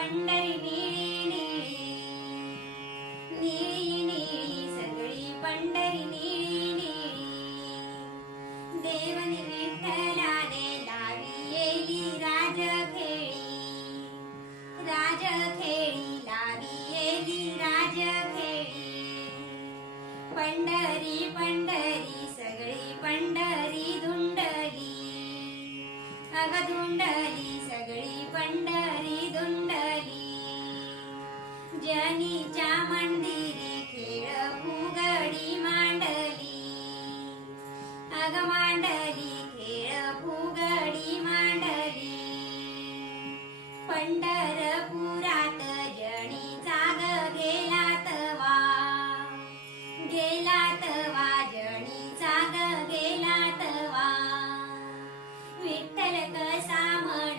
पंढरी निळी निळी निळी निळी सगळी पंढरी निळी निळी देवनी विठ्ठलाने लावी येली राजखेळी लावी येली राजखेळी पंढरी पंढरी सगळी पंढरी धुंडली अग धुंडली